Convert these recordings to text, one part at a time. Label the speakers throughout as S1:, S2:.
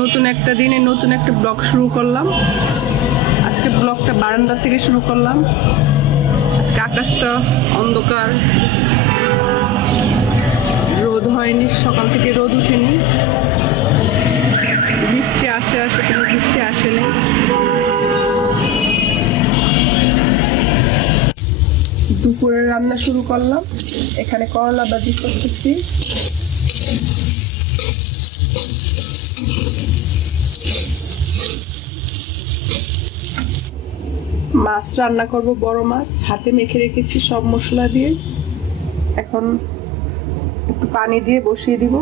S1: নতুন একটা দিনে নতুন একটা ব্লগ শুরু করলাম। আজকে ব্লগটা বারান্দা থেকে শুরু করলাম। আজকে আকাশটা অন্ধকার। রোদ হয়নি, সকাল থেকে রোদ উঠেনি। বৃষ্টি আসে আসে, কোনো বৃষ্টি আসেনি। দুপুরে রান্না শুরু করলাম। এখানে করলা বাজি করতেছি। মাছ রান্না করব, বড় মাছ। হাতে মেখে রেখেছি সব মশলা দিয়ে। এখন একটু পানি দিয়ে বসিয়ে দিব।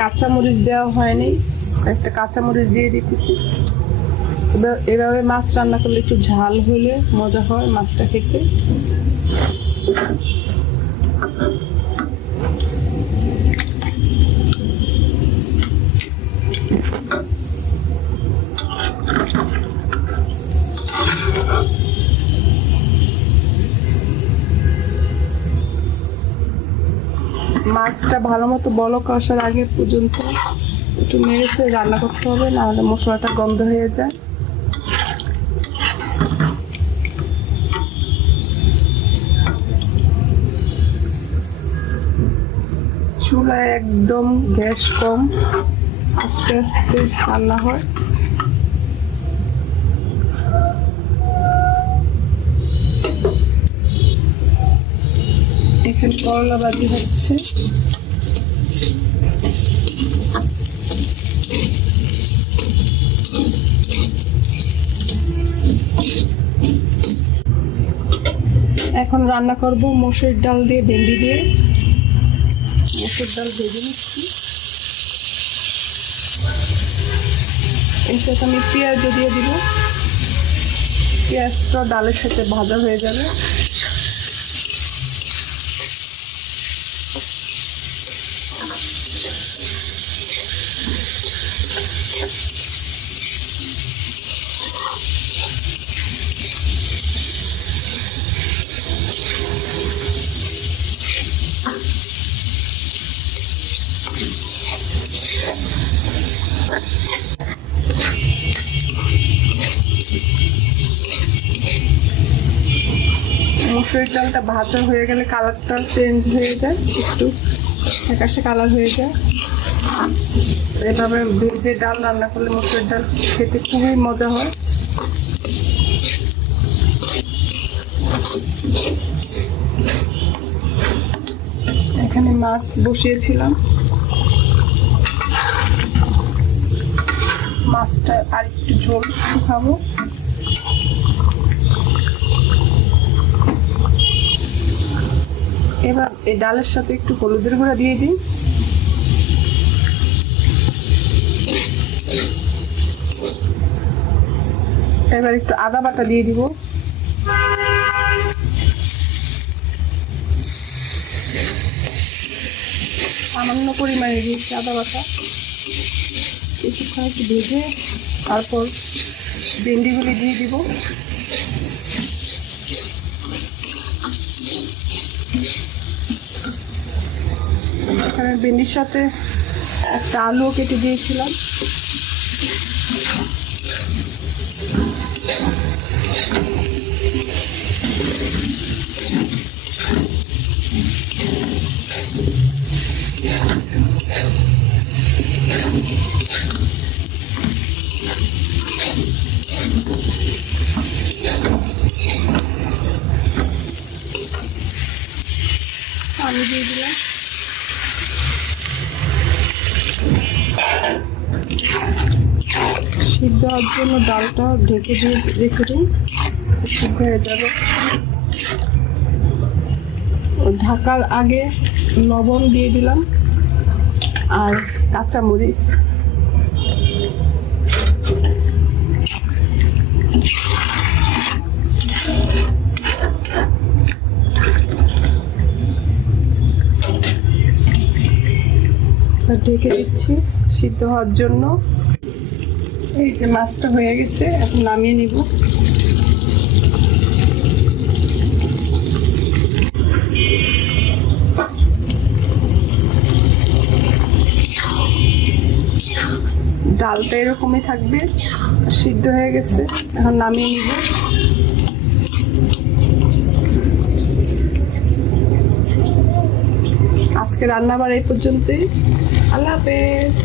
S1: কাঁচামরিচ দেওয়া হয়নি। একটা কাঁচামরিচ দিয়ে দিতেছি। এবার- এভাবে মাছ রান্না করলে একটু ঝাল হলে মজা হয় মাছটা খেতে। মাছটা ভালো মতো বলক আসার আগে পর্যন্ত একটু নেড়েছে রান্না করতে হবে, নাহলে মশলাটা গন্ধ হয়ে যায়। চুলায় একদম গ্যাস কম, আস্তে আস্তে রান্না হয়। করলা বাজি হচ্ছে। এখন রান্না করব মসুর ডাল দিয়ে ভেন্ডি দিয়ে। মসুর ডাল ভেজে নিচ্ছি। এর আমি পেঁয়াজও দিয়ে দিব। পেঁয়াজটা ডালের সাথে ভাজা হয়ে যাবে। মসুর ডালটা ভাজা হয়ে গেলে কালারটা চেঞ্জ হয়ে যায়, একটু ফ্যাকাশে কালার হয়ে যায়। এভাবে ভেজে ডাল, রান্না করলে মসুর ডাল খেতে খুবই মজা হয়। এখানে মাছ বসিয়েছিলাম। মাছটা আর একটু ঝোল শুকাবো। এবার এই ডালের সাথে একটু হলুদের গুঁড়া দিয়ে দিই। এবার একটু আদা বাটা দিয়ে দিব। সামান্য পরিমাণে দিয়েছি আদা বাটা। কিছুক্ষণ একটু ভেজে তারপর ভেন্ডিগুলি দিয়ে দিব। এখানে ভেন্ডির সাথে একটা আলুও কেটে দিয়েছিলাম। আমি দিয়ে দিলাম। সিদ্ধ হওয়ার জন্য ডালটা ঢেকে দিয়ে রেখে দিন সিদ্ধ হয়ে যাবে। ঢাকার আগে লবণ দিয়ে দিলাম আর কাঁচামরিচ। ঢেকে দিচ্ছি সিদ্ধ হওয়ার জন্য। এই যে মাছটা হয়ে গেছে, এখন নামিয়ে নিব। ডালটা এরকমই থাকবে, সিদ্ধ হয়ে গেছে, এখন নামিয়ে নিব। আজকে রান্নাবার এই পর্যন্তই। আল্লাহ হাফেজ।